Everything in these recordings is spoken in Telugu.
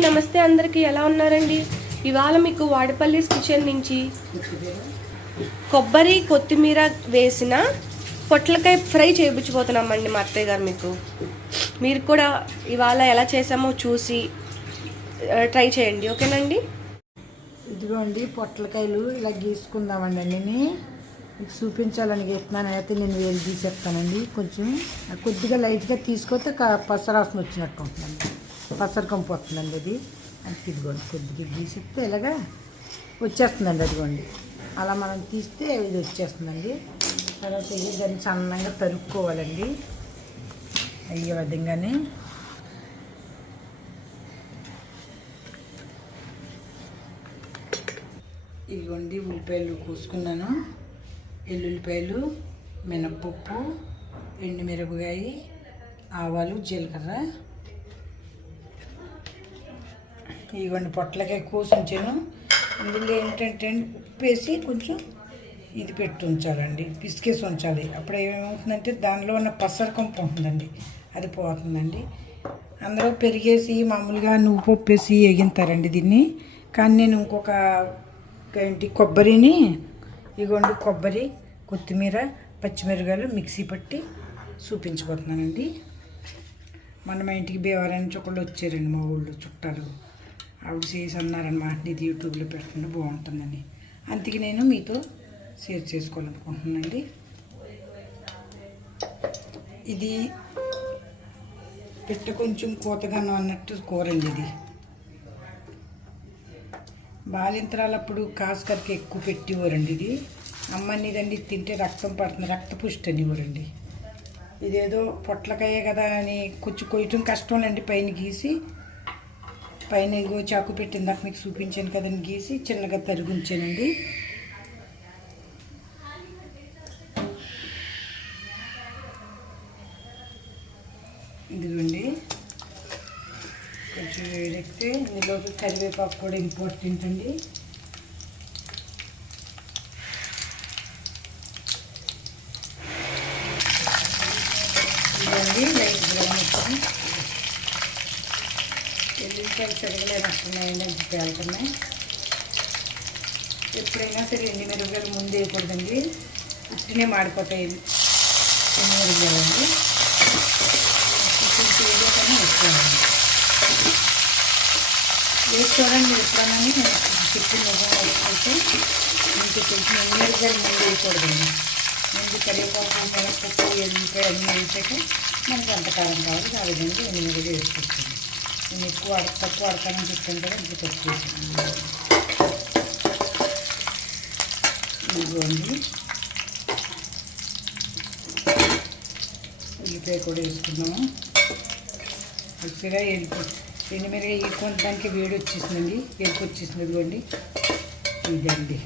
నమస్తే అందరికీ ఎలా ఉన్నారండి? ఇవాళ మీకు వాడపల్లిస్ కిచెన్ నుంచి కొబ్బరి కొత్తిమీర వేసిన పొట్లకాయ ఫ్రై చేయించిపోతున్నామండి మా అత్తయ్య గారు మీకు. మీరు కూడా ఇవాళ ఎలా చేసామో చూసి ట్రై చేయండి. ఓకేనండి? ఇదిగోండి పొట్లకాయలు ఇలా గీసుకుందామండి నేను. మీకు చూపించాలని చెప్తున్నాను. అయితే నేను వేలు తీసేస్తానండి కొంచెం కొద్దిగా లైట్గా తీసుకొస్తే క- పసరాసన వచ్చినట్టు ఉంటుందండి. పసరకం పోతుందండి అది. అంటే ఇదిగోండి కొద్దిగా తీసిస్తే ఇలాగా వచ్చేస్తుందండి అదిగోండి. అలా మనం తీస్తే ఇది వచ్చేస్తుందండి. తర్వాత ఇది దాన్ని సన్నంగా తరుక్కోవాలండి. అయ్యే విధంగానే ఇదిగోండి ఉల్లిపాయలు కోసుకున్నాను. ఎల్లుల్లిపాయలు మినప్పప్పు ఎండుమిరపకాయ ఆవాలు జీలకర్ర. ఇదిగోండి పొట్లకాయ కోసించాను. ఇందులో ఏంటంటే ఉప్పేసి కొంచెం ఇది పెట్టి ఉంచాలండి పిసికేసి ఉంచాలి. అప్పుడు ఏమవుతుందంటే దానిలో ఉన్న పసర ఉంటుందండి అది పోతుందండి. అందరూ పెరిగేసి మామూలుగా నువ్వు పప్పేసి ఎగింతారండి దీన్ని. కానీ నేను ఇంకొక ఏంటి కొబ్బరిని ఇగోండి కొబ్బరి కొత్తిమీర పచ్చిమిరకాయలు మిక్సీ పట్టి చూపించబోతున్నానండి మన మా ఇంటికి బేవరాని చుక్కలు వచ్చారండి మా ఊళ్ళో చుట్టాలు. ఆవిడ చేసి అన్నారనమాట ఇది యూట్యూబ్లో పెడుతుంటే బాగుంటుందని. అందుకే నేను మీతో షేర్ చేసుకోవాలనుకుంటున్నానండి. ఇది పెట్ట కొంచెం కూతగాను అన్నట్టు కూరండి ఇది. బాలింతరాలప్పుడు కాసుకరికి ఎక్కువ పెట్టివ్వరండి ఇది. అమ్మనిదండి తింటే రక్తం పడుతుంది రక్తపుష్టి అనేవారండి ఇదేదో పొట్లకాయే కదా అని కొంచెం కొయ్యటం కష్టంలేండి పైన గీసి. పైన ఇగో చాకు పెట్టిందాక మీకు చూపించాను కదండి గీసి చిన్నగా తరిగించానండి. ఇదిగోండి. కొంచెం వేడెక్కితే ఇందులోకి కరివేపాకు కూడా ఇంపార్టెంట్ అండి ఇదండి లైట్ బ్రౌన్ వచ్చి ఎల్లుల్లిపాయలు సరిగలేనట్టున్నాయండి అంత పేలుతున్నాయి ఎప్పుడైనా సరే ఎండి మిరపకాయలు ముందు వేయకూడదండి. ఉట్టినే మాడిపోతాయి ఎండి మిరపకాయలు అండి. వేయకనే వచ్చాయండి వేసి చూడండి మీరు ఎప్పుడన్నా నేను చెప్పిన నిజం అయితే మీకు తెలిసిన ఎన్ని మిరపకాయలు ముందు వేయకూడదండి. ముందు కరివేపాకు మినపప్పు ఎల్లిపాయ అన్నీ వేసాక మనకు ఎంత కారం కావాలి. ఆ విధంగా ఎన్ని మిరపకాయలు వేసుకొచ్చాను నేను ఎక్కువ తక్కువ అడతానని చెప్పాను కదా ఇప్పుడు తక్కువ ఇదిగోండి. ఉల్లిపాయ కూడా వేసుకున్నాము వచ్చేగా ఎలుపు ఎండు మీద దానికి వేడి వచ్చేసిందండి ఎలుపు వచ్చేసింది ఇదిగోండి. ఇదండి.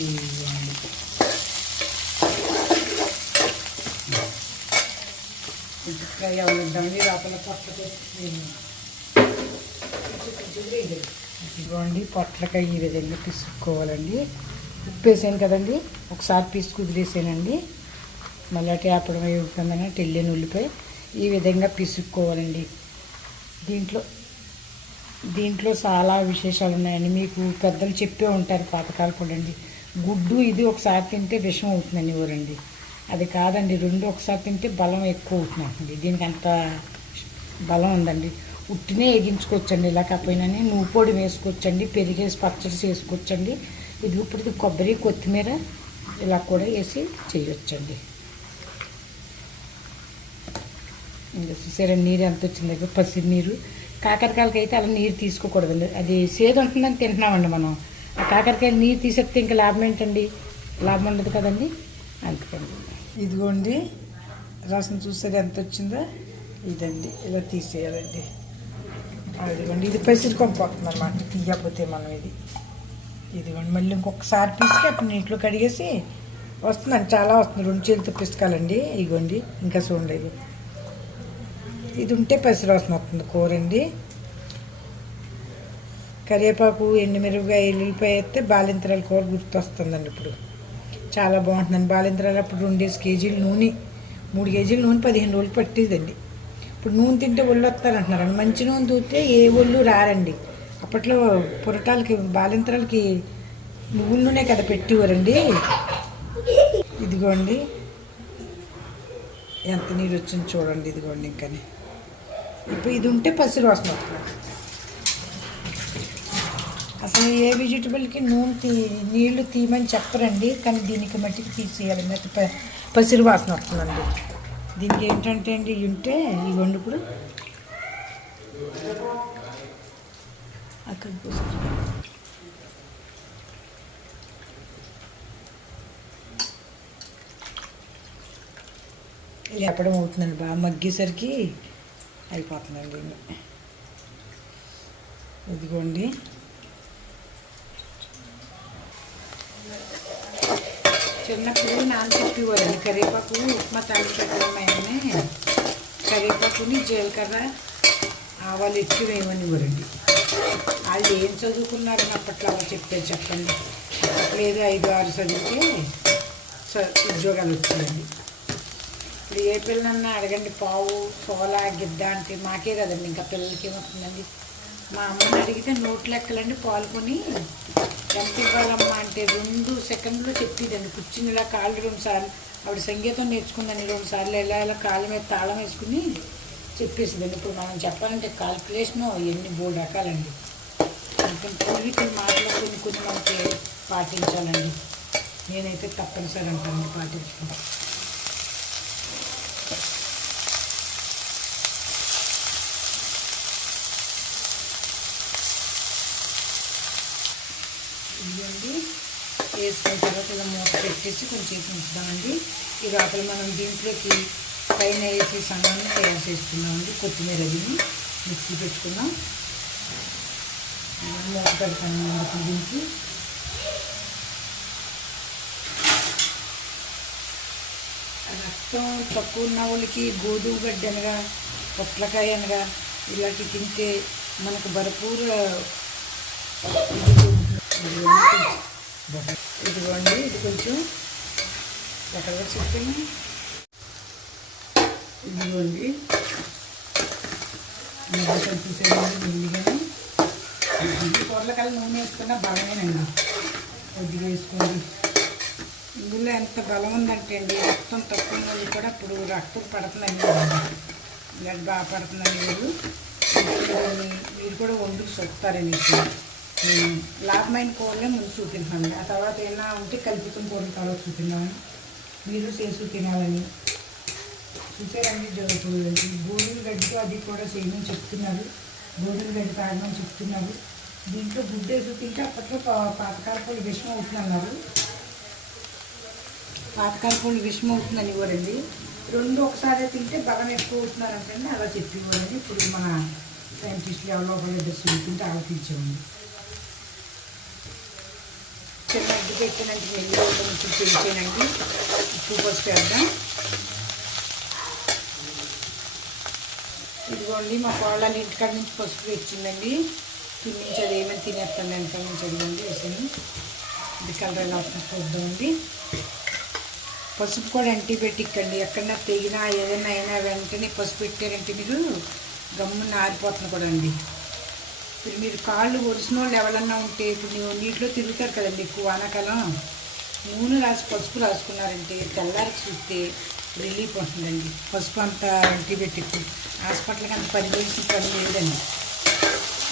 ఇదిగోండి. ఫ్రై లోపల పొట్లకాయ ఇదిగోండి పొట్లకాయ ఈ విధంగా పిసుక్కోవాలండి. ఉప్పు వేసాను కదండి ఒకసారి పిసుకు కుదిరేసానండి మళ్ళీ టేపడం అయిపోతుందని టెల్లిన ఉల్లిపాయ ఈ విధంగా పిసుక్కోవాలండి. దీంట్లో దీంట్లో చాలా విశేషాలు ఉన్నాయండి. మీకు పెద్దలు చెప్పే ఉంటారు పాతకాలపు అండి గుడ్డు ఇది ఒకసారి తింటే విషం అవుతుందని ఊరండి. అది కాదండి రెండు ఒకసారి తింటే బలం ఎక్కువ అవుతుందండి. దీనికి అంత బలం ఉందండి. ఉట్టినే ఎగించుకోవచ్చండి ఇలా కాకపోయినా నువ్వు పొడి వేసుకోవచ్చండి పెరిగేసి పచ్చడి చేసుకోవచ్చండి. ఇది ఇప్పుడు కొబ్బరి కొత్తిమీర ఇలా కూడా వేసి చేయొచ్చండి. ఇంకా చూసారా నీరు ఎంత వచ్చింది పసిడి నీరు. కాకరకాయలకి అయితే అలా నీరు తీసుకోకూడదండి. అది సేదు ఉంటుందని తింటున్నామండి మనం. ఆ కాకరకాయలు నీరు తీసేస్తే ఇంకా లాభం ఏంటండి? లాభం ఉండదు కదండి? అందుకండి ఇదిగోండి రసం చూసారు ఎంత వచ్చిందో? ఇదండి ఇలా తీసేయాలండి. అదిగోండి ఇది పెసిరి కొంపోతుంది అనమాట తీయకపోతే మనం ఇది. ఇదిగోండి మళ్ళీ ఇంకొకసారి పిసికి అప్పుడు నీటిలో కడిగేసి వస్తుందండి చాలా వస్తుంది రెండు చేతులతో పిసుకాలండి ఇదిగోండి ఇంకా చూడలేదు. ఇది ఉంటే పెసరవాసన వస్తుంది కూర అండి కరివేపాకు ఎండుమిరపకాయ ఎల్లుల్లిపాయ వేస్తే బాలింతరాల కూర గుర్తొస్తుందండి ఇప్పుడు. చాలా బాగుంటుందండి. బాలింద్రాలు అప్పుడు రెండేసి కేజీలు నూనె మూడు కేజీలు నూనె పదిహేను రోజులు పట్టేదండి. ఇప్పుడు నూనె తింటే ఒళ్ళు వస్తారంటున్నారండి మంచి నూనె తూతే ఏ ఒళ్ళు రారండి. అప్పట్లో పురటాలకి బాలింతరాలకి నువ్వుల నూనె కదా పెట్టేవారండి. ఇదిగోండి. ఎంత నీరు వచ్చింది చూడండి. ఇదిగోండి ఇంకని. ఇప్పుడు ఇది ఉంటే పసిరి వాసన వస్తుంది. అసలు ఏ వెజిటబుల్కి నూనె తీ నీళ్ళు తీయమని చెప్పరండి కానీ దీనికి మట్టికి తీసేయాలి. మెత్త ప- వాసన వస్తుందండి. దీనికి ఏంటంటే అండి ఉంటే ఈ ఇప్పుడు అక్కడ పోసి- ఇది ఎప్పడం అవుతుందండి బాగా మగ్గేసరికి అయిపోతుందండి. ఇదిగోండి. చిన్నప్పుడు నాన్న చెప్పేవారండి కరివేపాకు ఉప్మా తాగి పెట్టడమని కరివేపాకుని జీలకర్ర ఆవాలు ఎక్కువ వేయమనివ్వరండి వాళ్ళు ఏం చదువుకున్నారు అప్పట్లో అలా చెప్పారు చెప్పండి. లేదు ఐదు ఆరు చదివితే స- ఉద్యోగాలు వచ్చాయండి. ఇప్పుడు ఏ పిల్లనన్నా అడగండి పావు సోలా గిద్ద అంటే మాకే కదండి ఇంకా పిల్లలకి ఏమవుతుందండి? మా అమ్మని అడిగితే నోట్ లెక్కలండి పాల్గొని ఎంత ఇవ్వాలమ్మా అంటే రెండు సెకండ్లో చెప్పేదండి. కూర్చుని ఇలా కాళ్ళు రెండు సార్లు. ఆవిడ సంగీతం నేర్చుకుందని రెండు సార్లు ఇలా ఎలా కాళ్ళ మీద తాళం వేసుకుని చెప్పేసిందండి. ఇప్పుడు మనం చెప్పాలంటే కాల్కులేషను ఎన్ని మూడు రకాలండి. కొన్ని పూర్వీకుల మాటలు కొన్ని కొన్ని మనకి పాటించాలండి. నేనైతే తప్పనిసరి అంటాను పాటించుకుంటాను ఇదిగోండి. వేసుకున్న తర్వాత ఇలా మూత పెట్టేసి కొంచెం వేసి ఉంచుదామండి. ఈ లోపల మనం దీంట్లోకి పైన వేసి సన్నాన్ని తయారు చేసుకుందామండి కొత్తిమీర అది మిక్సీ పెట్టుకుందాం మూత పెడతాను దీనికి. రక్తం తక్కువ ఉన్న వాళ్ళకి గోధుమ గడ్డ అనగా పొట్లకాయ అనగా ఇలాంటి తింటే మనకు భరపూర ఇదిగోండి ఇది కొంచెం ఎక్కడ చెప్పాను ఇదిగోండి. మీరు చూసేయండి మెల్లిగానే ఇది నూనె వేసుకున్నా బలమేనండి కొద్దిగా వేసుకోండి. ఇందులో ఎంత బలం ఉందంటే అండి రక్తం తక్కువ ఉన్నది కూడా ఇప్పుడు రక్తం పడుతుందండి బ్లడ్ బాగా పడుతుందని మీరు మీరు కూడా వండుకు చూస్తారని లాభమైన కూరలే ముందు చూపించాను ఆ తర్వాత ఏమైనా ఉంటే కల్పితం కూరలు తర్వాత చూపించామని మీరు చేసు తినాలని చూసారండి జరుగుతుంది. గోధుమ గడ్డితో అది కూడా చేయమని చెప్తున్నారు. గోధుమ గడ్డి తాగమని చెప్తున్నారు. దీంట్లో గుడ్డేసి తింటే అప్పట్లో పా- పాతకాలపు విషం అవుతుందన్నారు పాతకాలపు విషం అవుతుందని ఇవ్వరండి. రెండు ఒకసారి తింటే బలం ఎక్కువ అవుతున్నారంటే అలా చెప్పి ఇవ్వరండి. ఇప్పుడు మన సైంటిస్టులు ఎవరో ఒకళ్ళు ఇద్దరు తింటే ఆలోచించామండి చిన్న అడ్డు పెట్టినంటే నెల్లి కొంచెం పెంచానండి ఉప్పు పసుపు వేద్దాం. ఇదిగోండి మా కోళ్ళని ఇంటికాడ నుంచి పసుపు తెచ్చిందండి. తినించి అది ఏమైనా తినేస్తాను వెనక నుంచి అదిగోండి వేసాను. ఇది కలర్ ఎలా చూద్దామండి. పసుపు కూడా ఎంటి పెట్టిక్కండి. ఎక్కడన్నా తెగినా ఏదైనా అయినా వెంటనే పసుపు పెట్టారంటే మీరు గమ్మున ఆరిపోతుంది కూడా అండి ఇప్పుడు మీరు కాళ్ళు ఒరిసిన వాళ్ళు ఎవరన్నా ఉంటే ఇప్పుడు నీటిలో తిరుగుతారు కదండి ఎక్కువ వానాకాలం. నూనె రాసి పసుపు రాసుకున్నారంటే తెల్లారికి చూస్తే రిలీఫ్ ఉంటుందండి పసుపు అంతా పెట్టి హాస్పిటల్కి అంత పని చేసిన పని లేదండి.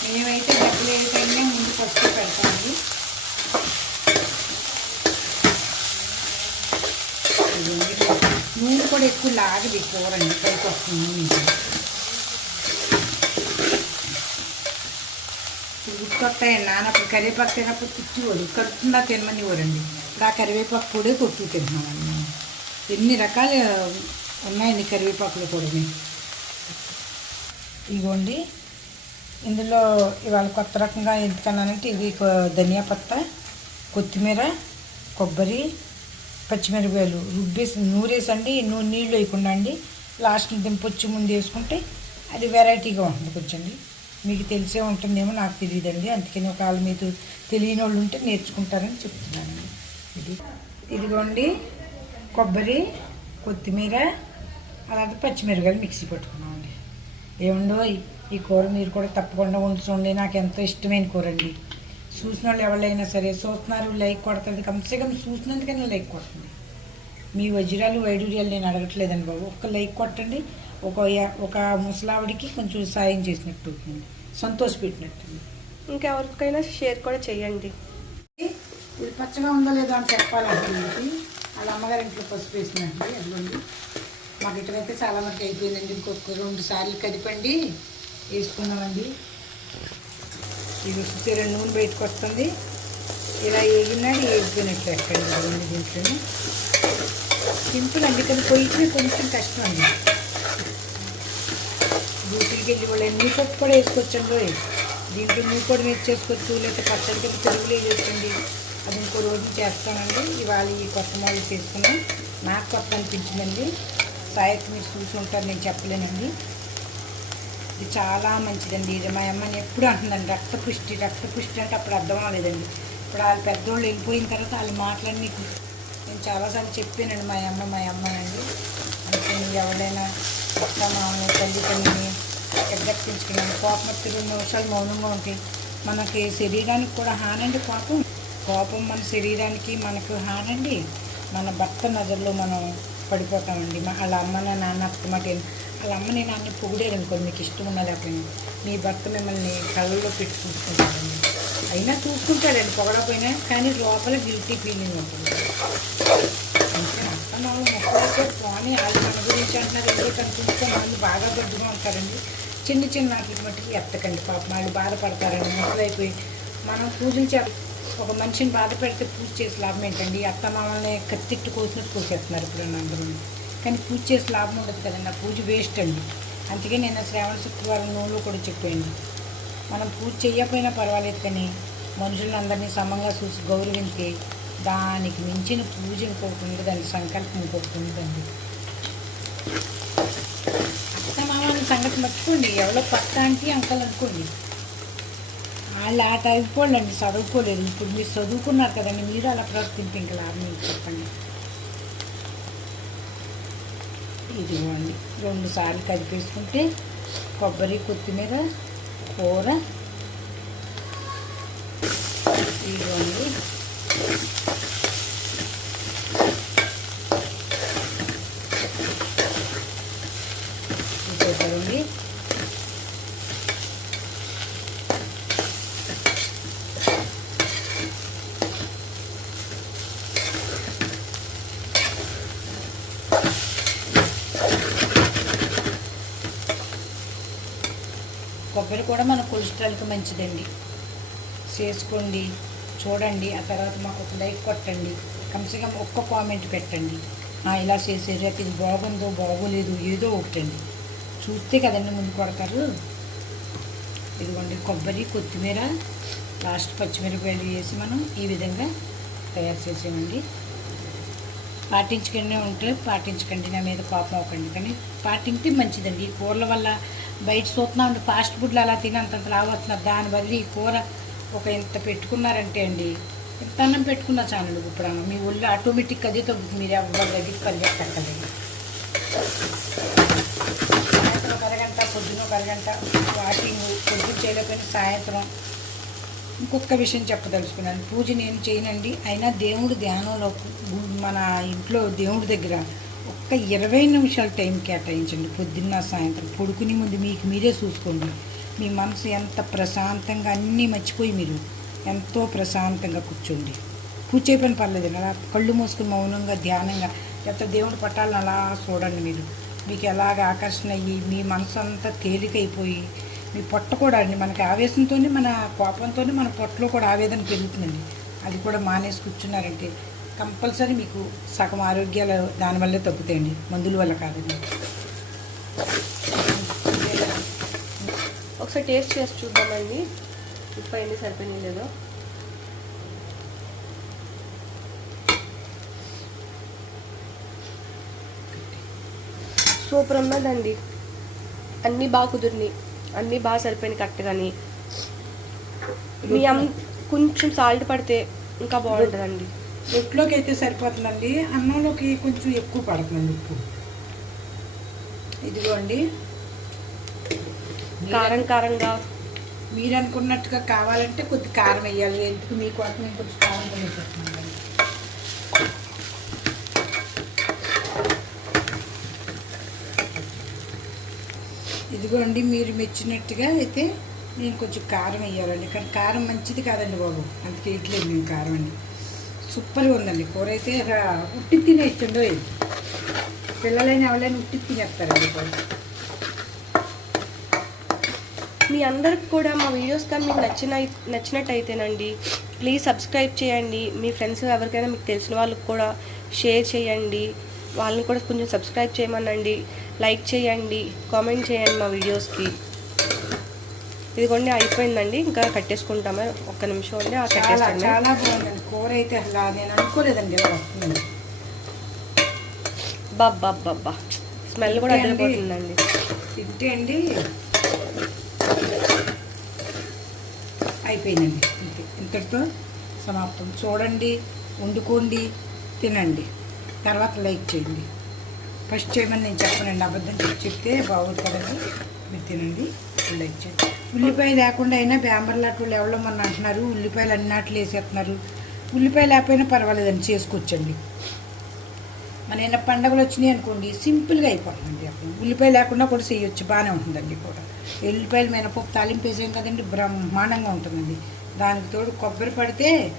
మేమైతే డబ్బులు ఏదైనా ముందు పసుపు పెడతామండి. నూనె కూడా ఎక్కువ లాగదు కూర అండి. పైకి వస్తుంది నూనె. ఇప్పుడు నానప్పుడు కరివేపాకు తినప్పుడు తిట్టి వాడు కడుపుతుందా తినమనివ్వరండి ఇప్పుడు ఆ కరివేపాకు కూడా కొట్టు తింటున్నామండి ఎన్ని రకాలు ఉన్నాయండి కరివేపాకులు కూడా ఇదిగోండి ఇందులో ఇవాళ కొత్త రకంగా ఎందుకన్నానంటే ఇది ధనియా పత్త కొత్తిమీర కొబ్బరి పచ్చిమిరపకాయలు రుబ్బేసి నూరేసండి. నూ నీళ్ళు వేయకుండా అండి. లాస్ట్ దింపొచ్చి ముందు వేసుకుంటే అది వెరైటీగా ఉంటుంది కొంచెం మీకు తెలిసే ఉంటుందేమో నాకు తెలియదండి. అందుకని ఒకవేళ మీకు తెలియని వాళ్ళు ఉంటే నేర్చుకుంటారని చెప్తున్నానండి ఇది ఇదిగోండి కొబ్బరి కొత్తిమీర అలాగే పచ్చిమిరపకాయలు మిక్సీ పట్టుకున్నామండి. ఏముండో ఈ- ఈ కూర మీరు కూడా తప్పకుండా ఉంచుకోండి నాకు ఎంతో ఇష్టమైన కూర అండి చూసిన వాళ్ళు ఎవరైనా సరే చూస్తున్నారు లైక్ కొడుతుంది. కమ్సే కమ్ చూసినందుకైనా లైక్ కొట్టండి మీ వజ్రాలు వైడూర్యాలు నేను అడగట్లేదండి బాబు. ఒక్క లైక్ కొట్టండి. ఒక ఒక ముసలావిడికి కొంచెం సాయం చేసినట్టు అవుతుంది సంతోష పెట్టినట్టు ఇంకెవరికైనా షేర్ కూడా చేయండి ఇది పచ్చగా ఉందో లేదో అని చెప్పాలంటే వాళ్ళ అమ్మగారి ఇంట్లో పసుపు వేసినండి అదిగోండి. మాకు ఇటువైతే చాలా మంది అయిపోయిందండి. ఇంకొక రెండు సార్లు కదిపండి. వేసుకున్నామండి. ఇది చూసారా నూనె బయటకు వస్తుంది. ఇలా వేగినాడు వేగిపోయినట్లు ఎక్కండి ఇదిగోండి దీంట్లో సింపుల్ అండి కానీ పొయ్యి కొంచెం కష్టం అండి. డ్యూటీకి వెళ్ళి వాళ్ళు ఎన్ని పొట్టు కూడా వేసుకోవచ్చండి దీంట్లో నువ్వు కూడా మీరు చేసుకోవచ్చు లేకపోతే పచ్చడి కింద పెరుగులు అది ఇంకో రోజు చేస్తానండి. ఇవాళ ఈ కొత్త మొదలు చేసుకున్నాం. నాకు కొత్త అనిపించిందండి. సాయత్ మీరు చూసి ఉంటారు నేను చెప్పలేనండి. ఇది చాలా మంచిదండి. ఇది మా అమ్మని ఎప్పుడు అంటుందండి. రక్తపుష్టి రక్తపుష్టి అంటే అప్పుడు అర్థం అవ్వలేదండి. ఇప్పుడు వాళ్ళు పెద్దోళ్ళు వెళ్ళిపోయిన తర్వాత వాళ్ళు మాట్లాడి నీకు నేను చాలాసార్లు చెప్పానండి మా అమ్మ మా అమ్మనండి అంటే ఎవరైనా అత్త తల్లి తల్లిని ఎగ్గర్పించుకున్నాను కోపం తిరిగి నిమిషాలు మౌనంగా ఉంటాయి మనకి శరీరానికి కూడా హానండి కోపం. కోపం మన శరీరానికి మనకు హానండి. మన భర్త నజర్లో మనం పడిపోతామండి. మా వాళ్ళ అమ్మ నాన్న అత్త వాళ్ళ అమ్మ వాళ్ళ అమ్మని నాన్న పొగిడారు అనుకోండి మీకు ఇష్టం ఉన్నా లేకపోయినా మీ భర్త మిమ్మల్ని కళ్ళలో పెట్టి అయినా చూసుకుంటాడండి పొగడపోయినా కానీ లోపల గిల్టీ ఫీలింగ్ ఉంటుంది. అంటే అత్త మొక్కలైతే పోనీ వాళ్ళు మన గురించి అంటున్నారు. ఏదో కనుకుంటే వాళ్ళు బాగా దొడ్డుగా ఉంటారండి. చిన్న చిన్న వాటికి మట్టుకు ఎత్తకండి పాప. వాళ్ళు బాధపడతారండి మొక్కలైపోయి మనం పూజలు చే ఒక మనిషిని బాధ పెడితే పూజ చేసి లాభం ఏంటండి? అత్త మామల్ని కత్తిట్టు కోసినట్టు కోసేస్తున్నారు ఇప్పుడు అందరూ. కానీ పూజ చేసి లాభం ఉండదు కదండి. ఆ పూజ వేస్ట్ అండి. అందుకే నేను శ్రావణ శుక్రవారం నూనెలో కూడా చెప్పాను. మనం పూజ చేయకపోయినా పర్వాలేదు కానీ మనుషులందరినీ సమంగా చూసి గౌరవించే దానికి మించిన పూజ ఇంకొకటి ఉండదండి సంకల్పం ఇంకొకటి ఉండదండి. అత్తమామని సంగతి మర్చిపోండి ఎవరో పక్క ఆంటీ అంకల్ అనుకోండి. వాళ్ళు ఆ టైప్ వాళ్ళండి చదువుకోలేదు. ఇప్పుడు మీరు చదువుకున్నారు కదండి మీరు అలా ప్రవర్తించి ఇంకా లాభం చెప్పండి? ఇదిగోండి రెండు సార్లు కలిపేసుకుంటే కొబ్బరి కొత్తిమీర కూర ఇదిగోండి చూసేసారండి కొబ్బరి కూడా మన కొలెస్ట్రాల్కి మంచిదండి. చేసుకోండి చూడండి ఆ తర్వాత మాకు ఒక లైక్ కొట్టండి. కమ్సే ఒక్క కామెంట్ పెట్టండి. ఇలా చేసేది అయితే ఇది బాగుందో బాగోలేదు ఏదో ఒకటండి. చూస్తే కదండి ముందు కొడతారు. ఇదిగోండి కొబ్బరి కొత్తిమీర లాస్ట్ పచ్చిమిరపకాయలు వేసి మనం ఈ విధంగా తయారు చేసామండి పాటించకుండా ఉంటే పాటించకండి నా మీద కోపం అవ్వకండి. కానీ పాటించితే మంచిదండి. ఈ కూరల వల్ల బయట చూస్తున్నా ఉంటే ఫాస్ట్ ఫుడ్లు అలా తిని అంతంత దాని దానివల్ల ఈ కూర ఒక ఇంత పెట్టుకున్నారంటే అండి ఇంత అన్నం పెట్టుకున్న చాలండి ఇప్పుడు మీ ఒళ్ళు ఆటోమేటిక్ అదే తగ్గుతుంది. మీరు ఎవరి పరిగెత్తారు కదండి సాయంత్రం ఒక అరగంట పొద్దున ఒక అరగంట వాకింగ్ పొద్దున చేయలేకపోయినా సాయంత్రం ఇంకొక విషయం చెప్పదలుచుకున్నాను. పూజ నేను చేయనండి. అయినా దేవుడు ధ్యానంలో మన ఇంట్లో దేవుడి దగ్గర ఒక్క ఇరవై నిమిషాలు టైం కేటాయించండి. పొద్దున్న సాయంత్రం. పడుకునే ముందు మీకు మీరే చూసుకోండి. మీ మనసు ఎంత ప్రశాంతంగా అన్నీ మర్చిపోయి మీరు ఎంతో ప్రశాంతంగా కూర్చోండి. పూజ పని పర్లేదు. అలా కళ్ళు మూసుకుని మౌనంగా ధ్యానంగా లేకపోతే దేవుడి పట్టాలను అలా చూడండి మీరు. మీకు ఎలాగ ఆకర్షణ అయ్యి మీ మనసు అంతా తేలికైపోయి మీ పొట్ట కూడా అండి మనకి ఆవేశంతోనే మన కోపంతోనే మన పొట్టలో కూడా ఆవేదన పెరుగుతుందండి. అది కూడా మానేసి కూర్చున్నారంటే కంపల్సరీ మీకు సగం ఆరోగ్యాలు దానివల్లే తగ్గుతాయండి మందుల వల్ల కాదండి. ఒకసారి టేస్ట్ చేసి చూద్దామండి. ఉప్పు అయింది సరిపోయింది లేదో. సూపర్ ఉన్నదండి. అన్నీ బాగా కుదిరినాయి. అన్నీ బాగా సరిపోయినాయి కరెక్ట్ కానీ మీ అమ్ కొంచెం సాల్ట్ పడితే ఇంకా బాగుంటుందండి. రొట్టెలోకి అయితే సరిపోతుందండి. అన్నంలోకి కొంచెం ఎక్కువ పడుతుందండి ఉప్పు. ఇదిగోండి. కారం కారంగా. మీరు అనుకున్నట్టుగా కావాలంటే కొద్ది కారం వేయాలి. ఎందుకు? మీకోసం కొంచెం కారం వేసేస్తున్నాను ఇదిగోండి మీరు మెచ్చినట్టుగా అయితే నేను కొంచెం కారం వేయాలండి. కానీ కారం మంచిది కాదండి బాబు. అందుకే వేయట్లేదు నేను కారం అండి. సూపర్గా ఉందండి. కూర అయితే ఉట్టి తినేస్తుండో పిల్లలైన ఎవరైనా ఉట్టి తినేస్తారండి కూర మీ అందరికి కూడా మా వీడియోస్ కానీ మీకు నచ్చిన నచ్చినట్టయితేనండి ప్లీజ్ సబ్స్క్రైబ్ చేయండి. మీ ఫ్రెండ్స్ ఎవరికైనా మీకు తెలిసిన వాళ్ళకి కూడా షేర్ చేయండి. వాళ్ళని కూడా కొంచెం సబ్స్క్రైబ్ చేయమనండి. లైక్ చేయండి. కామెంట్ చేయండి మా వీడియోస్కి ఇదిగోండి అయిపోయిందండి. ఇంకా కట్టేసుకుంటాము. ఒక్క నిమిషం అండి ఆ చాలా కట్టేస్తాను చాలా బాగుందండి. కూర అయితే అసలు నేను అనుకోలేదండి వస్తుందని. బాబ్బా స్మెల్ కూడా ఓకే అండి. అదిరిపోతుందండి. తింటే అండి అయిపోయిందండి. ఇంతే. ఇంతటితో సమాప్తం. చూడండి వండుకోండి తినండి. తర్వాత లైక్ చేయండి. ఫస్ట్ చేయమని నేను చెప్పనండి అబద్ధం చెప్తే బాగోదు కదండి. మీరు తినండి లైక్ చేయండి. ఉల్లిపాయ లేకుండా అయినా బేంబర్లాట్లు ఎవరో మొన్న అంటున్నారు ఉల్లిపాయలు అన్నాట్లు వేసేస్తున్నారు. ఉల్లిపాయ లేకపోయినా పర్వాలేదండి చేసుకోవచ్చండి మన ఏమైనా పండగలు వచ్చినాయి అనుకోండి సింపుల్గా అయిపోతుందండి అప్పుడు. ఉల్లిపాయ లేకుండా కూడా చేయొచ్చు బాగానే ఉంటుందండి కూడా. ఎల్లిపాయలు మినపప్పు తాలింపు వేసాం కదండి బ్రహ్మాండంగా ఉంటుందండి. దానికి తోడు కొబ్బరి పడితే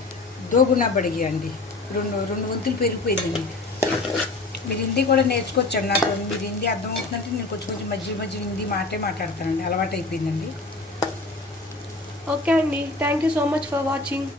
దోగునా బడిగి అండి. రెండు రెండు వంతులు పెరిగిపోయిందండి. మీరు హిందీ కూడా నేర్చుకోవచ్చండి నాకు. మీరు హిందీ అర్థమవుతున్నట్టు నేను కొంచెం కొంచెం మధ్య మధ్య హిందీ మాటే మాట్లాడతానండి. అలవాటు అయిపోయిందండి ఓకే అండి. Thank you so much for watching